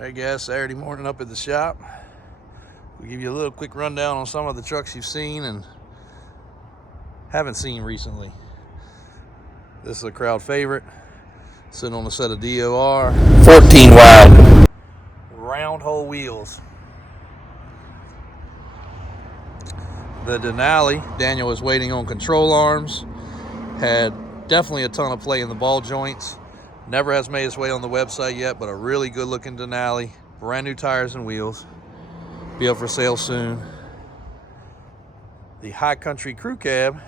Hey guys, Saturday morning up at the shop. We'll give you a little quick rundown on some of the trucks you've seen and haven't seen recently. This is a crowd favorite, sitting on a set of DOR 14 wide round hole wheels. The Denali, Daniel was waiting on control arms, had definitely a ton of play in the ball joints. Never has made its way on the website yet, but a really good looking Denali. Brand new tires and wheels. Be up for sale soon. The High Country Crew Cab,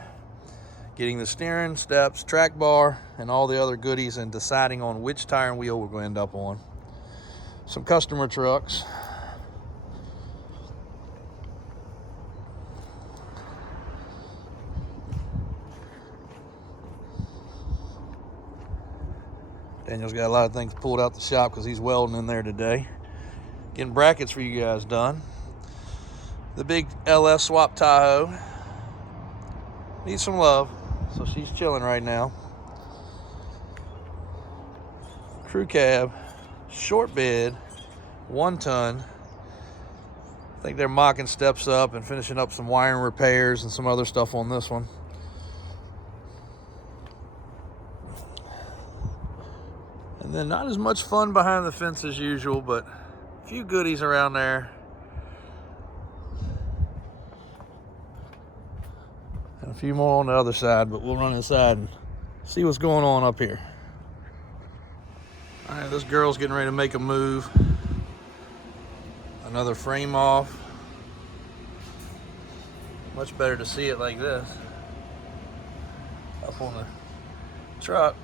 getting the steering, steps, track bar, and all the other goodies and deciding on which tire and wheel we're going to end up on. Some customer trucks. Daniel's got a lot of things pulled out the shop because he's welding in there today. Getting brackets for you guys done. The big LS swap Tahoe needs some love, so she's chilling right now. Crew cab, short bed, 1 ton. I think they're mocking steps up and finishing up some wiring repairs and some other stuff on this one. And then not as much fun behind the fence as usual, but a few goodies around there. And a few more on the other side, but we'll run inside and see what's going on up here. All right, this girl's getting ready to make a move. Another frame off. Much better to see it like this. Up on the truck.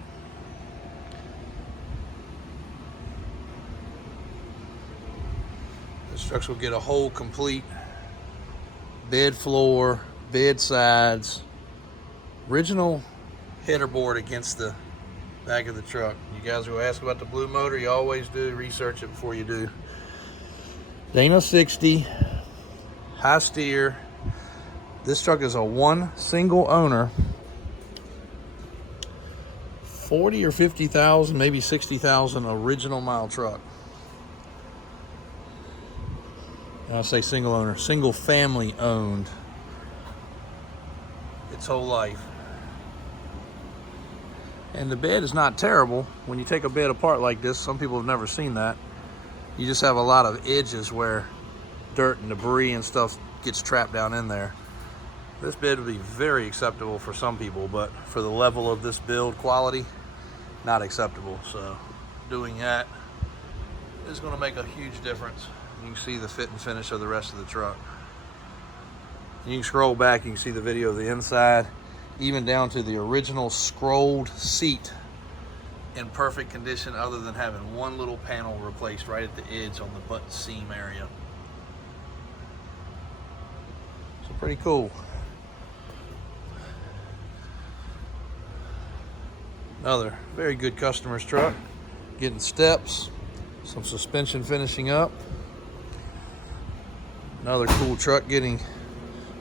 This truck will get a whole complete bed floor, bed sides, original header board against the back of the truck. You guys who ask about the blue motor, you always do research it before you do. Dana 60, high steer. This truck is a one single owner, 40 or 50,000, maybe 60,000 original mile truck. And I'll say single owner, single family owned its whole life. And the bed is not terrible. When you take a bed apart like this, some people have never seen that. You just have a lot of edges where dirt and debris and stuff gets trapped down in there. This bed would be very acceptable for some people, but for the level of this build quality, not acceptable. So doing that is going to make a huge difference. You can see the fit and finish of the rest of the truck. You can scroll back, you can see the video of the inside, even down to the original scrolled seat in perfect condition, other than having one little panel replaced right at the edge on the butt seam area. So pretty cool. Another very good customer's truck, getting steps, some suspension finishing up. Another cool truck getting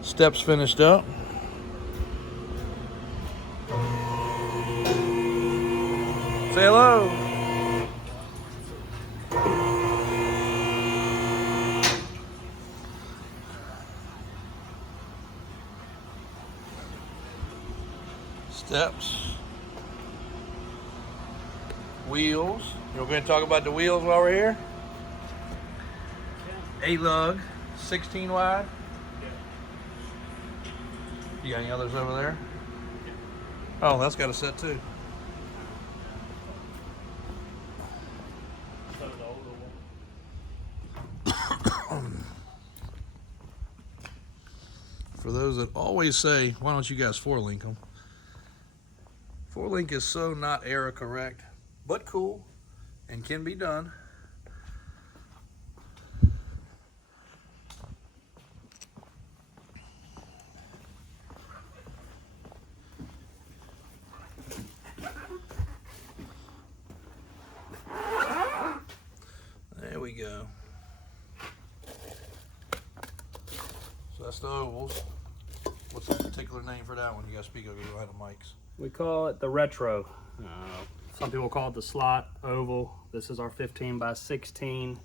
steps finished up. Say hello. Steps. Wheels. You're going to talk about the wheels while we're here? 8 lug. 16 wide? You got any others over there? Oh, that's got a set too. For those that always say, why don't you guys 4-link them? 4-link is so not era correct, but cool and can be done. There we go. So that's the ovals. What's the particular name for that one? You guys speak over, you don't have the mics. We call it the retro. Some people call it the slot oval. This is our 15 by 16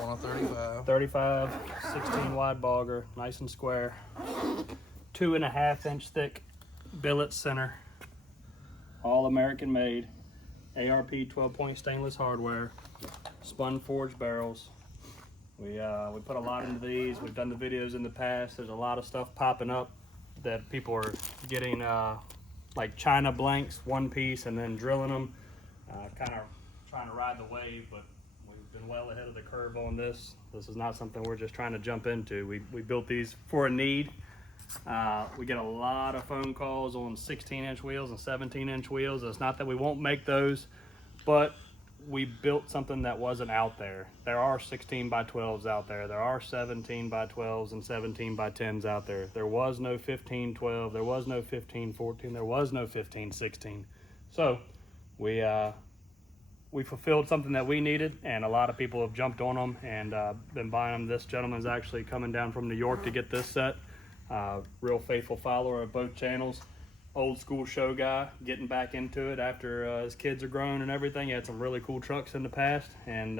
On a 35. 35, 16 wide bogger, nice and square. 2.5 inch thick billet center. All American made. ARP 12-point stainless hardware. Spun forged barrels. We put a lot into these. We've done the videos in the past. There's a lot of stuff popping up that people are getting like China blanks, one piece, and then drilling them. Kind of trying to ride the wave, but we've been well ahead of the curve on this. This is not something we're just trying to jump into. We built these for a need. We get a lot of phone calls on 16-inch wheels and 17-inch wheels. It's not that we won't make those, but we built something that wasn't out there. There are 16 by 12s out there. There are 17 by 12s and 17 by 10s out there. There was no 15-12. There was no 15-14. There was no 15-16. So we fulfilled something that we needed, and a lot of people have jumped on them and been buying them. This gentleman's actually coming down from New York to get this set. Real faithful follower of both channels. Old school show guy, getting back into it after his kids are grown and everything. He had some really cool trucks in the past, and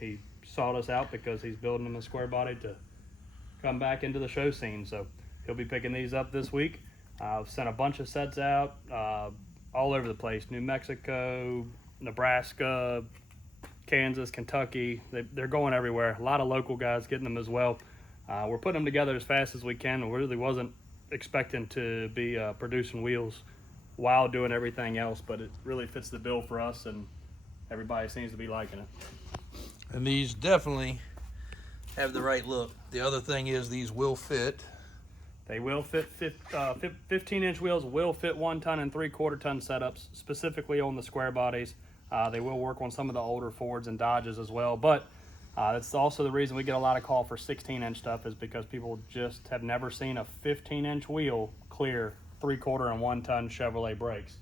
he sought us out because he's building them a square body to come back into the show scene. So he'll be picking these up this week. I've sent a bunch of sets out all over the place. New Mexico, Nebraska, Kansas, Kentucky. They're going everywhere. A lot of local guys getting them as well. We're putting them together as fast as we can. We really wasn't expecting to be producing wheels while doing everything else, but it really fits the bill for us, and everybody seems to be liking it. And these definitely have the right look. The other thing is these will fit. They will fit. 15-inch wheels will fit 1 ton and 3/4 ton setups, specifically on the square bodies. They will work on some of the older Fords and Dodges as well, but that's also the reason we get a lot of call for 16-inch stuff, is because people just have never seen a 15-inch wheel clear 3/4 and 1 ton Chevrolet brakes.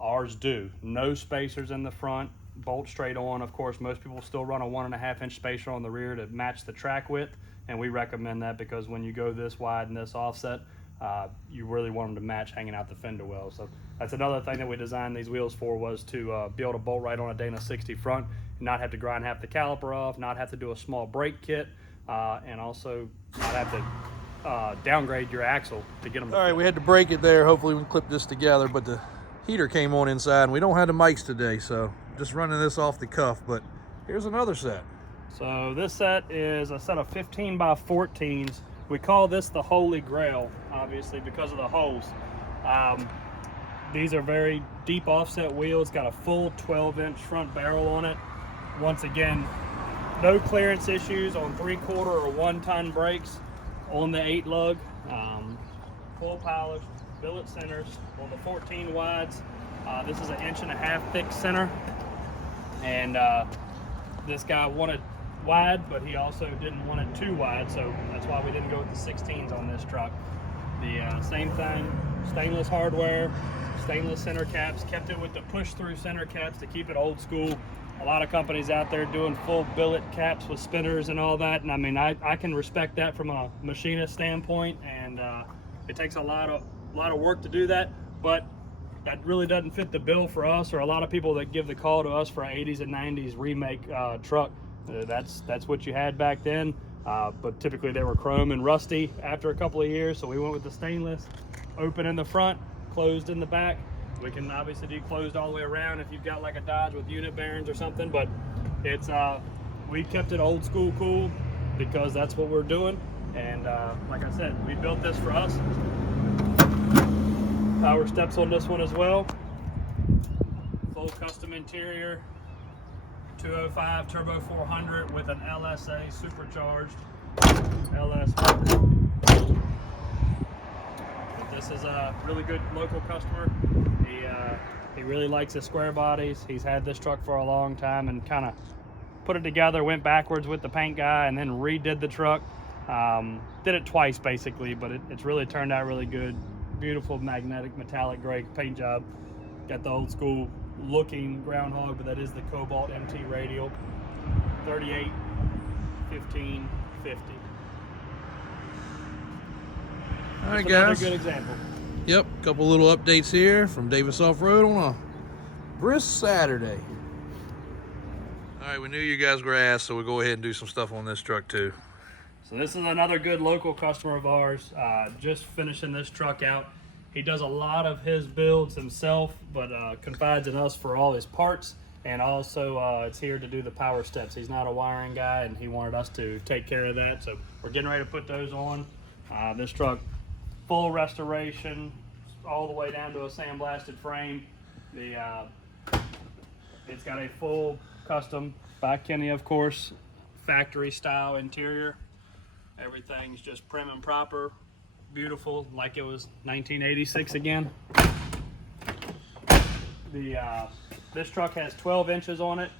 Ours do. No spacers in the front, bolt straight on. Of course, most people still run a 1.5-inch spacer on the rear to match the track width, and we recommend that because when you go this wide and this offset, you really want them to match hanging out the fender well. So that's another thing that we designed these wheels for, was to be able to bolt right on a Dana 60 front, not have to grind half the caliper off, not have to do a small brake kit, and also not have to downgrade your axle to get them. All right, we had to break it there. Hopefully we can clip this together, but the heater came on inside, and we don't have the mics today, so just running this off the cuff. But here's another set. So this set is a set of 15 by 14s. We call this the Holy Grail, obviously, because of the holes. These are very deep offset wheels, got a full 12-inch front barrel on it. Once again, no clearance issues on 3/4 or 1 ton brakes on the 8 lug. Full polish, billet centers on the 14 wides. This is an 1.5 inch thick center, and this guy wanted wide, but he also didn't want it too wide, so that's why we didn't go with the 16s on this truck. The same thing, stainless hardware, stainless center caps, kept it with the push-through center caps to keep it old school. A lot of companies out there doing full billet caps with spinners and all that, and I mean, I can respect that from a machinist standpoint, and it takes a lot of work to do that, but that really doesn't fit the bill for us, or a lot of people that give the call to us for an 80s and 90s remake truck. That's what you had back then, but typically they were chrome and rusty after a couple of years, so we went with the stainless, open in the front, closed in the back. We can obviously do closed all the way around if you've got like a Dodge with unit bearings or something, but it's we kept it old school cool because that's what we're doing. And like I said, we built this for us. Power steps on this one as well. Full custom interior, 205 turbo 400 with an LSA supercharged LS. This is a really good local customer. He really likes his square bodies. He's had this truck for a long time and kind of put it together, went backwards with the paint guy, and then redid the truck. Did it twice basically, but it's really turned out really good. Beautiful magnetic metallic gray paint job. Got the old school looking groundhog, but that is the Cobalt MT radial. 38, 15, 50. All right, That's guys. another good example. Yep, a couple little updates here from Davis Off-Road on a brisk Saturday. All right, we knew you guys were asked, so we'll go ahead and do some stuff on this truck too. So this is another good local customer of ours, just finishing this truck out. He does a lot of his builds himself, but confides in us for all his parts, and also it's here to do the power steps. He's not a wiring guy, and he wanted us to take care of that, so we're getting ready to put those on. This truck, full restoration, all the way down to a sandblasted frame. It's got a full custom, by Kenny of course, factory style interior. Everything's just prim and proper, beautiful, like it was 1986 again. This truck has 12 inches on it,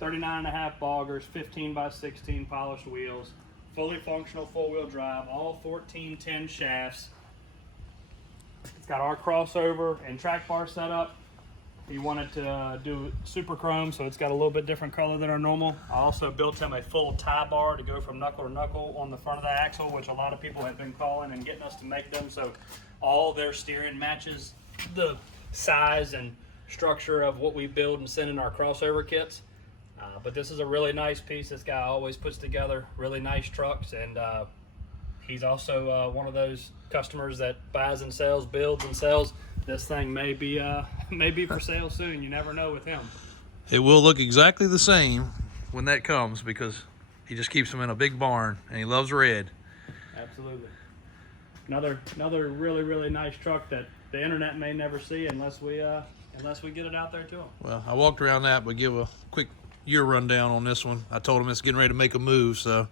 39.5 boggers, 15x16 polished wheels, fully functional four-wheel drive, all 1410 shafts. It's got our crossover and track bar setup. He wanted to do super chrome, so it's got a little bit different color than our normal. I also built him a full tie bar to go from knuckle to knuckle on the front of the axle, which a lot of people have been calling and getting us to make them, so all their steering matches the size and structure of what we build and send in our crossover kits. But this is a really nice piece. This guy always puts together really nice trucks, and he's also one of those customers that buys and sells, builds and sells. This thing may be for sale soon. You never know with him. It will look exactly the same when that comes, because he just keeps them in a big barn and he loves red. Absolutely. Another really nice truck that the internet may never see unless we get it out there to him. Well, I walked around that, but give a quick year rundown on this one. I told him it's getting ready to make a move, so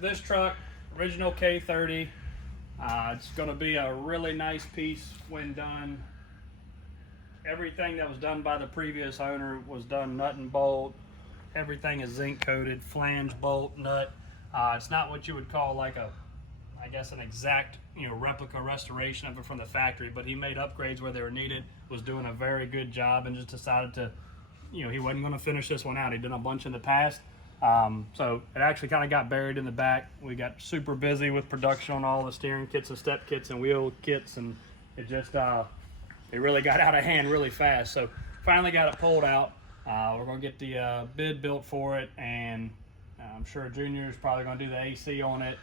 this truck, original K30. It's going to be a really nice piece when done. Everything that was done by the previous owner was done nut and bolt. Everything is zinc coated, flange, bolt, nut. It's not what you would call like an exact, replica restoration of it from the factory, but he made upgrades where they were needed, was doing a very good job, and just decided to, he wasn't going to finish this one out. He'd done a bunch in the past. So it actually kind of got buried in the back. We got super busy with production on all the steering kits and step kits and wheel kits, and it just it really got out of hand really fast. So finally got it pulled out. We're gonna get the bid built for it, and I'm sure Junior's probably gonna do the AC on it,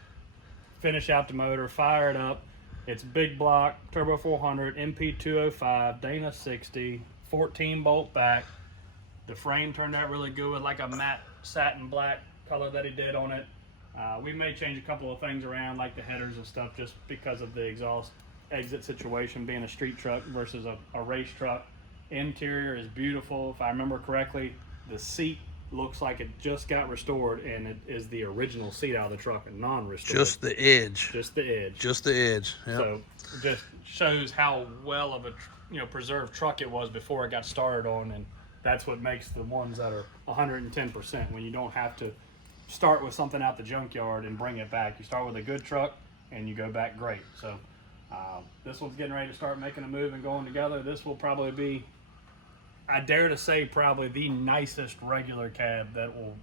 finish out the motor, fire it up. It's big block, turbo 400, MP 205, Dana 60, 14 bolt back. The frame turned out really good with like a matte satin black color that he did on it. We may change a couple of things around, like the headers and stuff, just because of the exhaust exit situation being a street truck versus a race truck. Interior is beautiful. If I remember correctly, the seat looks like it just got restored, and it is the original seat out of the truck, non-restored. just the edge. Just the edge. Just the edge. Yep. So it just shows how well of a preserved truck it was before it got started on, and that's what makes the ones that are 110%, when you don't have to start with something out the junkyard and bring it back. You start with a good truck and you go back great. So this one's getting ready to start making a move and going together. This will probably be, I dare to say, probably the nicest regular cab that will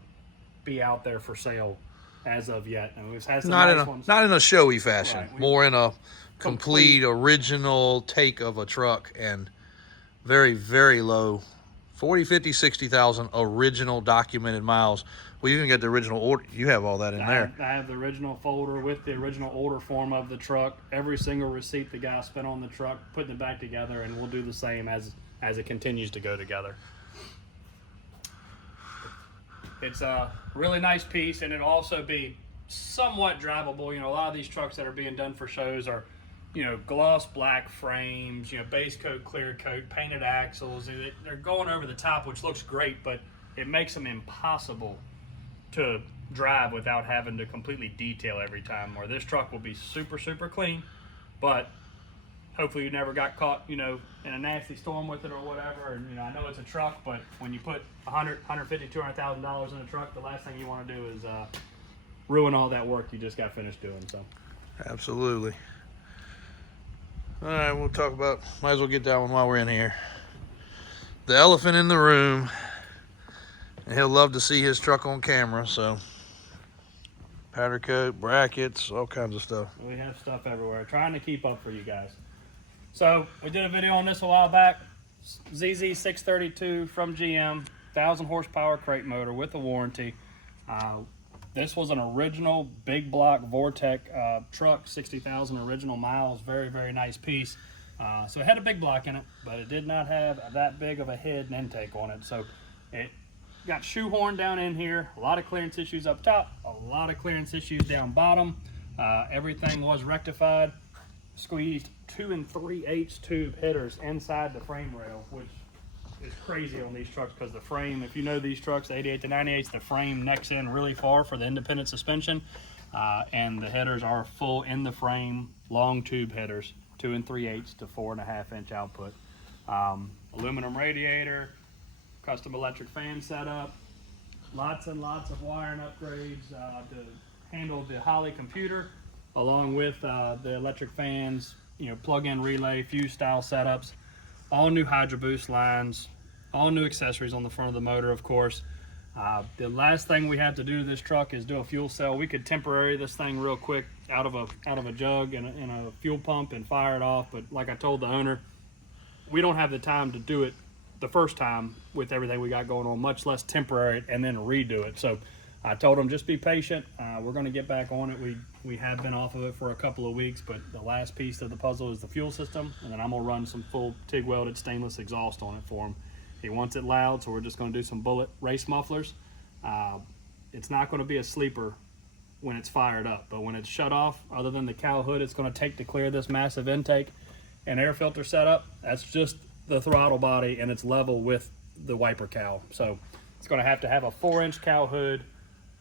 be out there for sale as of yet. And we've had some nice ones. Not in a showy fashion, Right. more in a complete original take of a truck, and very, very low. 40, 50, 60,000 original documented miles. We even got the original order. You have all that in there. I have the original folder with the original order form of the truck, every single receipt the guy spent on the truck, putting it back together, and we'll do the same as it continues to go together. It's a really nice piece, and it'll also be somewhat drivable. A lot of these trucks that are being done for shows are, gloss black frames, base coat, clear coat, painted axles. They're going over the top, which looks great, but it makes them impossible to drive without having to completely detail every time. Where this truck will be super, super clean, but hopefully you never got caught, in a nasty storm with it or whatever. And, I know it's a truck, but when you put $150,000, $200,000 in a truck, the last thing you want to do is ruin all that work you just got finished doing. So, Absolutely. All right, we'll talk about, might as well get that one while we're in here. The elephant in the room. And he'll love to see his truck on camera, so powder coat, brackets, all kinds of stuff. we have stuff everywhere, trying to keep up for you guys. So we did a video on this a while back. ZZ632 from GM. 1,000 horsepower crate motor with a warranty. This was an original big block Vortec truck, 60,000 original miles. Very, very nice piece. So it had a big block in it, but it did not have that big of a head and intake on it. So it got shoehorned down in here. A lot of clearance issues up top, a lot of clearance issues down bottom. Everything was rectified. Squeezed 2 3/8 tube headers inside the frame rail, which is crazy on these trucks because the frame, if you know these trucks, the 88 to 98s, the frame necks in really far for the independent suspension, and the headers are full in the frame, long tube headers, 2 3/8 to 4.5 inch output. Aluminum radiator, custom electric fan setup, lots and lots of wiring upgrades to handle the Holley computer, along with the electric fans, plug-in relay, fuse style setups, all new Hydro Boost lines, all new accessories on the front of the motor, of course. The last thing we have to do to this truck is do a fuel cell. We could temporary this thing real quick out of a jug and a fuel pump and fire it off, but like I told the owner, we don't have the time to do it the first time with everything we got going on, much less temporary it and then redo it. So I told him, just be patient. We're going to get back on it. We have been off of it for a couple of weeks, but the last piece of the puzzle is the fuel system, and then I'm going to run some full TIG welded stainless exhaust on it for him. He wants it loud, so we're just going to do some bullet race mufflers. It's not going to be a sleeper when it's fired up, but when it's shut off, other than the cowl hood it's going to take to clear this massive intake and air filter setup, that's just the throttle body, and it's level with the wiper cowl. So it's going to have a 4-inch cowl hood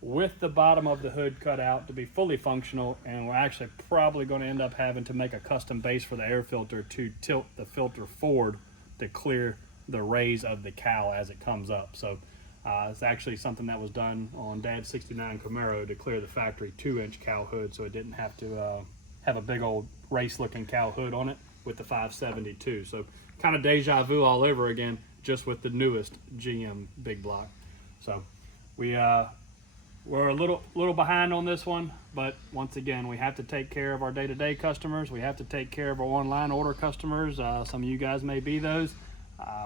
with the bottom of the hood cut out to be fully functional, and we're actually probably going to end up having to make a custom base for the air filter to tilt the filter forward to clear the raise of the cowl as it comes up. So it's actually something that was done on Dad's 69 Camaro to clear the factory 2-inch cowl hood, so it didn't have to have a big old race looking cowl hood on it with the 572. So kind of deja vu all over again, just with the newest GM big block. So we're a little behind on this one, but once again, we have to take care of our day-to-day customers. We have to take care of our online order customers. Some of you guys may be those.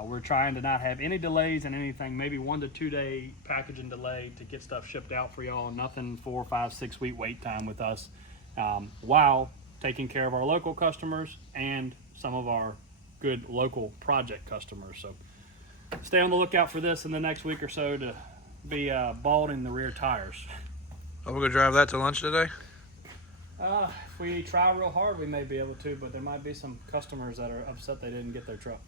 We're trying to not have any delays in anything, maybe 1 to 2 day packaging delay to get stuff shipped out for y'all. Nothing 4, 5, 6 week wait time with us, while taking care of our local customers and some of our good local project customers. So stay on the lookout for this in the next week or so to be balding the rear tires. Are we gonna drive that to lunch today? If we try real hard, we may be able to, but there might be some customers that are upset they didn't get their truck.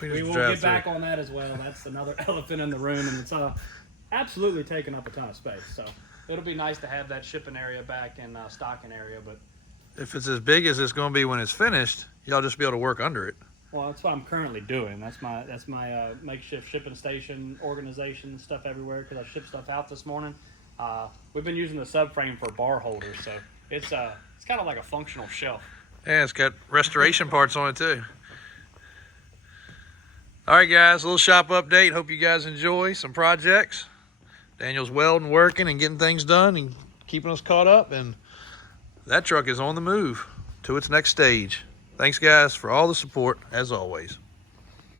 We will get back on that as well. That's another elephant in the room, and it's absolutely taking up a ton of space. So it'll be nice to have that shipping area back and stocking area. But if it's as big as it's gonna be when it's finished, y'all just be able to work under it. well, that's what I'm currently doing. That's my makeshift shipping station organization, stuff everywhere, because I shipped stuff out this morning. We've been using the subframe for bar holders, so it's kind of like a functional shelf. Yeah, it's got restoration parts on it too. All right, guys, a little shop update. Hope you guys enjoy some projects. Daniel's welding, working, and getting things done and keeping us caught up, and that truck is on the move to its next stage. Thanks, guys, for all the support, as always.